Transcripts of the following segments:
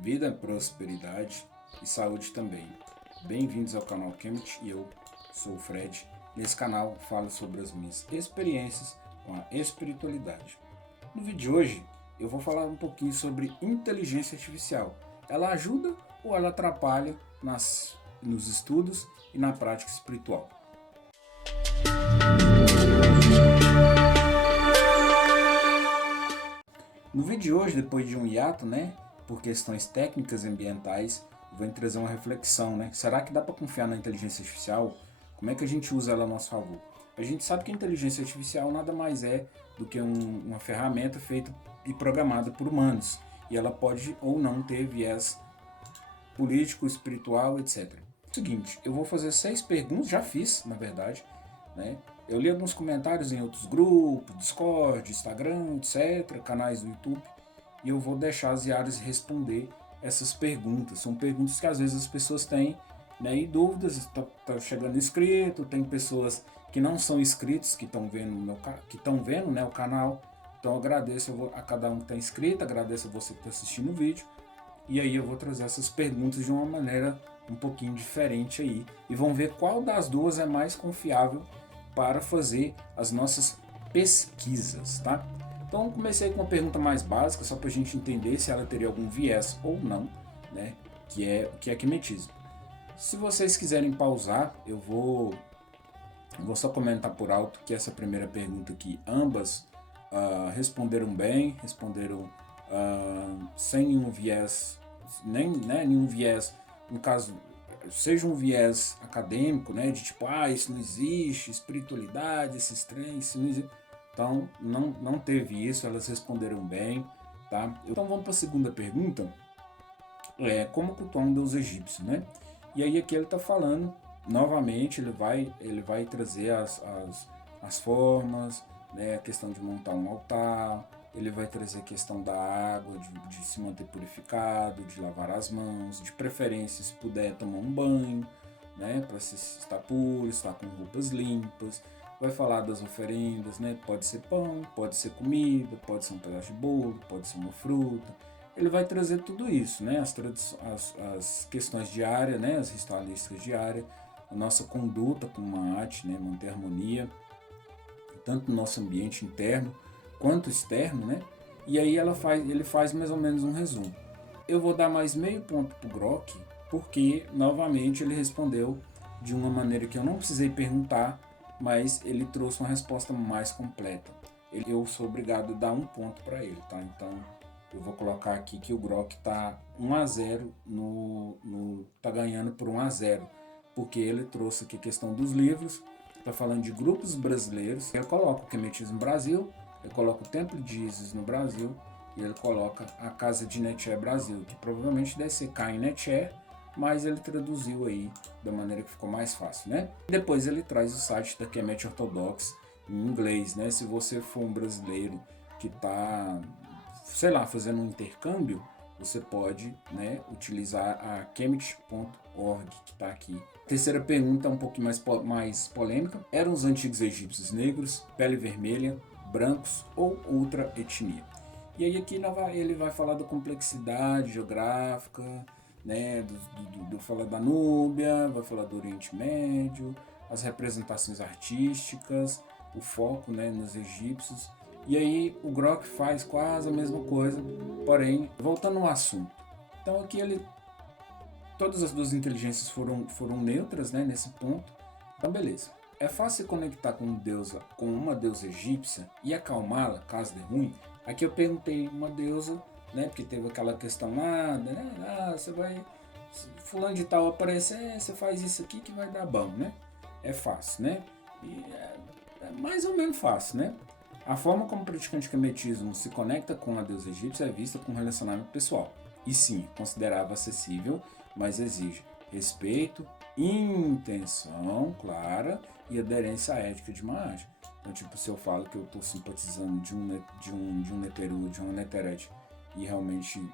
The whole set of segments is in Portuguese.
vida, prosperidade e saúde também. Bem-vindos ao canal Kemet e eu sou o Fred. Nesse canal falo sobre as minhas experiências com a espiritualidade. No vídeo de hoje eu vou falar um pouquinho sobre inteligência artificial. Ela ajuda ou ela atrapalha nos estudos e na prática espiritual? No vídeo de hoje, depois de um hiato, por questões técnicas e ambientais, vou trazer uma reflexão, Será que dá para confiar na inteligência artificial? Como é que a gente usa ela a nosso favor? A gente sabe que a inteligência artificial nada mais é do que uma ferramenta feita e programada por humanos, e ela pode ou não ter viés político, espiritual, etc. Seguinte, eu vou fazer 6 perguntas, já fiz, na verdade, Eu li alguns comentários em outros grupos, Discord, Instagram, etc., canais do YouTube, e eu vou deixar as Yaras responder essas perguntas. São perguntas que às vezes as pessoas têm, e dúvidas, tá chegando inscrito, tem pessoas que não são inscritos, que estão vendo, o canal. Então eu agradeço a cada um que está inscrito, agradeço a você que está assistindo o vídeo, e aí eu vou trazer essas perguntas de uma maneira um pouquinho diferente aí, e vamos ver qual das duas é mais confiável para fazer as nossas pesquisas, tá? Então comecei com uma pergunta mais básica, só para a gente entender se ela teria algum viés ou não, que é quimetismo. Se vocês quiserem pausar, eu vou só comentar por alto que essa primeira pergunta aqui, ambas responderam bem, responderam sem nenhum viés, nenhum viés, no caso, seja um viés acadêmico, de tipo, isso não existe, espiritualidade, esses trens, isso não existe. Então, não teve isso, elas responderam bem, tá? Então, vamos para a segunda pergunta, como cultuar um deus egípcio, E aí aqui ele está falando, novamente, ele vai trazer as formas, a questão de montar um altar, ele vai trazer a questão da água, de se manter purificado, de lavar as mãos, de preferência, se puder, tomar um banho, para se estar puro, estar com roupas limpas. Vai falar das oferendas, pode ser pão, pode ser comida, pode ser um pedaço de bolo, pode ser uma fruta. Ele vai trazer tudo isso, as questões diárias, as ritualísticas diárias, a nossa conduta com uma arte, manter harmonia, tanto no nosso ambiente interno quanto externo, E aí ele faz mais ou menos um resumo. Eu vou dar mais meio ponto pro Grok, porque novamente ele respondeu de uma maneira que eu não precisei perguntar, mas ele trouxe uma resposta mais completa. Eu sou obrigado a dar um ponto para ele, tá? Então eu vou colocar aqui que o Grok tá 1-0 tá ganhando por 1-0, porque ele trouxe aqui a questão dos livros. Está falando de grupos brasileiros. Eu coloco o Kemetismo Brasil, eu coloco o Templo de Isis no Brasil, e ele coloca a Casa de Neté Brasil, que provavelmente deve ser Caim Neté, mas ele traduziu aí da maneira que ficou mais fácil, Depois ele traz o site da Kemet Ortodox em inglês, Se você for um brasileiro que está, fazendo um intercâmbio, você pode, utilizar a kemet.org, que está aqui. Terceira pergunta é um pouquinho mais polêmica. Eram os antigos egípcios negros, pele vermelha, brancos ou outra etnia? E aí aqui ele vai falar da complexidade geográfica, falar da Núbia, vai falar do Oriente Médio, as representações artísticas, o foco, nos egípcios. E aí o Grok faz quase a mesma coisa, porém, voltando ao assunto. Então aqui todas as duas inteligências foram neutras, nesse ponto. Então beleza. É fácil conectar com uma deusa egípcia e acalmá-la caso dê ruim? Aqui eu perguntei uma deusa, porque teve aquela questão lá, você vai, fulano de tal aparecer, você faz isso aqui que vai dar bom, É fácil, E é mais ou menos fácil, A forma como o praticante de kemetismo se conecta com a deusa egípcia é vista com relacionamento pessoal. E sim, considerável acessível, mas exige respeito, intenção clara e aderência à ética de uma arte. Então, tipo, se eu falo que eu estou simpatizando de um neteru, de uma neterete, e realmente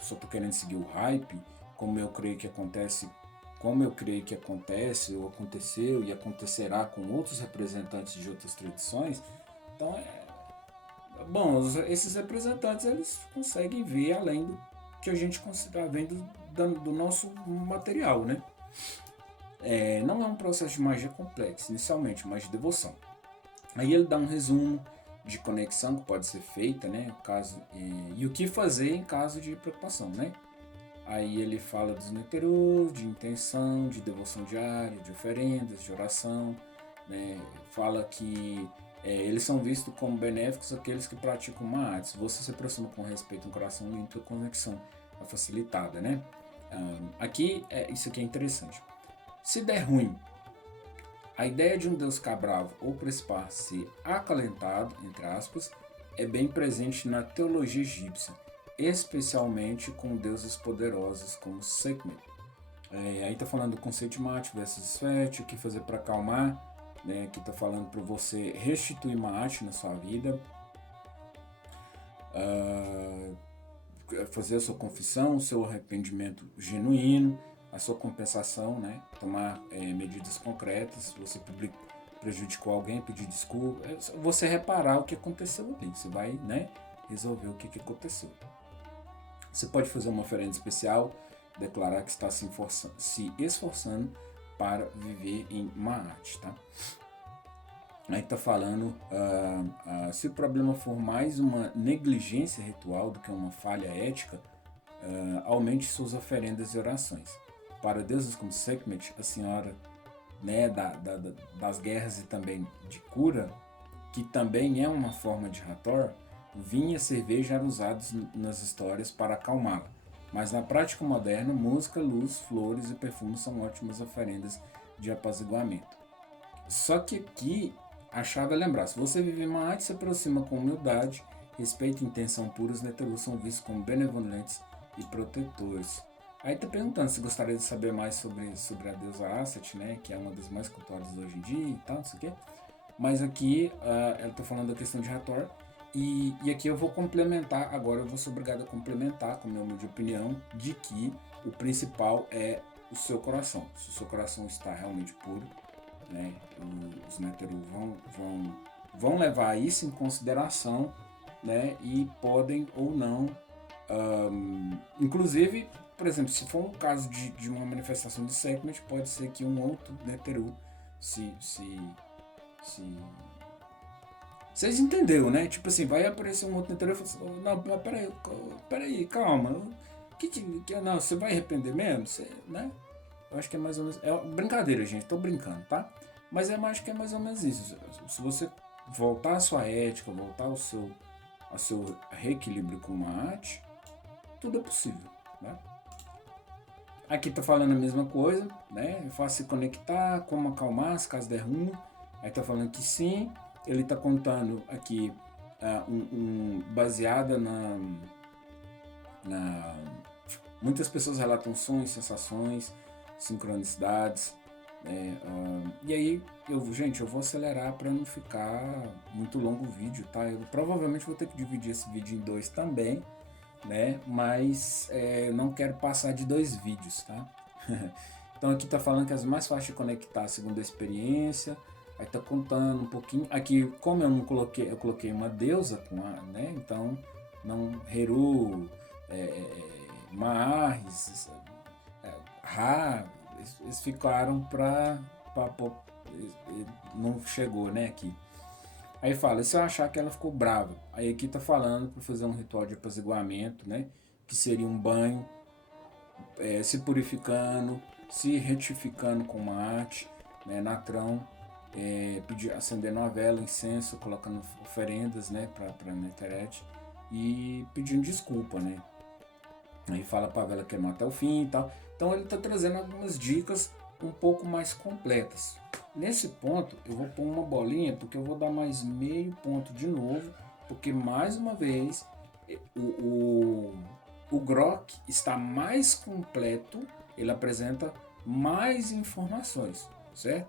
só estou querendo seguir o hype, como eu creio que acontece, ou aconteceu e acontecerá com outros representantes de outras tradições, então esses representantes eles conseguem ver além que a gente considera vem do nosso material, né? Não é um processo de magia complexo, inicialmente, mas de devoção. Aí ele dá um resumo de conexão que pode ser feita, né? E o que fazer em caso de preocupação, né? Aí ele fala dos neterus, de intenção, de devoção diária, de oferendas, de oração, né? Fala que eles são vistos como benéficos aqueles que praticam Ma'at. Se você se aproxima com respeito, um coração limpo, a conexão é facilitada, né? Isso aqui é interessante. Se der ruim, a ideia de um Deus bravo ou principal ser acalentado, entre aspas, é bem presente na teologia egípcia, especialmente com deuses poderosos como Sekhmet. Aí está falando do conceito de Maat versus Sfet, o que fazer para acalmar, né? Aqui está falando para você restituir Maat na sua vida, fazer a sua confissão, o seu arrependimento genuíno, a sua compensação, né? Tomar medidas concretas. Se você prejudicou alguém, pedir desculpa, você reparar o que aconteceu ali. Você vai, né, resolver o que aconteceu. Você pode fazer uma oferenda especial, declarar que está se esforçando para viver em Ma'at, tá? Aí está falando, se o problema for mais uma negligência ritual do que uma falha ética, aumente suas oferendas e orações. Para deuses como Sekhmet, a senhora, né, das guerras e também de cura, que também é uma forma de Hathor, vinho e cerveja eram usados nas histórias para acalmá-la. Mas na prática moderna, música, luz, flores e perfumes são ótimas oferendas de apaziguamento. Só que aqui a chave é lembrar, se você vive Ma'at, se aproxima com humildade, respeito e intenção puras, neterus são vistos como benevolentes e protetores. Aí tá perguntando se gostaria de saber mais sobre a deusa Aset, né, que é uma das mais cultuadas hoje em dia e tal, não sei o quê. Mas aqui ela tá falando da questão de Hathor, e aqui eu vou complementar, agora eu vou ser obrigado a complementar com a minha humilde opinião, de que o principal é o seu coração. Se o seu coração está realmente puro, né, os neterus vão levar isso em consideração, né, e podem ou não, inclusive, por exemplo, se for um caso de uma manifestação de Sekhmet, pode ser que um outro neteru vocês entenderam, né? Tipo assim, vai aparecer um outro neteru e fala assim, não, peraí, calma, não, você vai arrepender mesmo? Você, né? Eu acho que é mais ou menos. É brincadeira, gente, tô brincando, tá? Mas acho que é mais ou menos isso. Se você voltar à sua ética, voltar ao seu reequilíbrio com o Ma'at, tudo é possível, né? Aqui tá falando a mesma coisa, né? É fácil se conectar, como acalmar se caso der ruim. Aí tá falando que sim. Ele tá contando aqui baseada muitas pessoas relatam sonhos, sensações, sincronicidades, né? E aí, eu vou acelerar para não ficar muito longo o vídeo, tá? Eu provavelmente vou ter que dividir esse vídeo em 2 também, né? Mas não quero passar de 2 vídeos, tá? Então aqui tá falando que as mais fáceis de conectar segundo a experiência. Aí tá contando um pouquinho. Aqui, como eu coloquei uma deusa com a, né? Então, não Heru, Ma'ars, Ra, eles ficaram pra não chegou, né, aqui. Aí fala, e se eu achar que ela ficou brava? Aí aqui tá falando para fazer um ritual de apaziguamento, né, que seria um banho, se purificando, se retificando com mate, né, natrão, acendendo uma vela, incenso, colocando oferendas, né, para Neteret e pedindo desculpa, né. Aí fala para a vela queimar até o fim e tal. Então ele está trazendo algumas dicas um pouco mais completas. Nesse ponto eu vou pôr uma bolinha porque eu vou dar mais meio ponto de novo, porque mais uma vez o Grok está mais completo, ele apresenta mais informações, certo?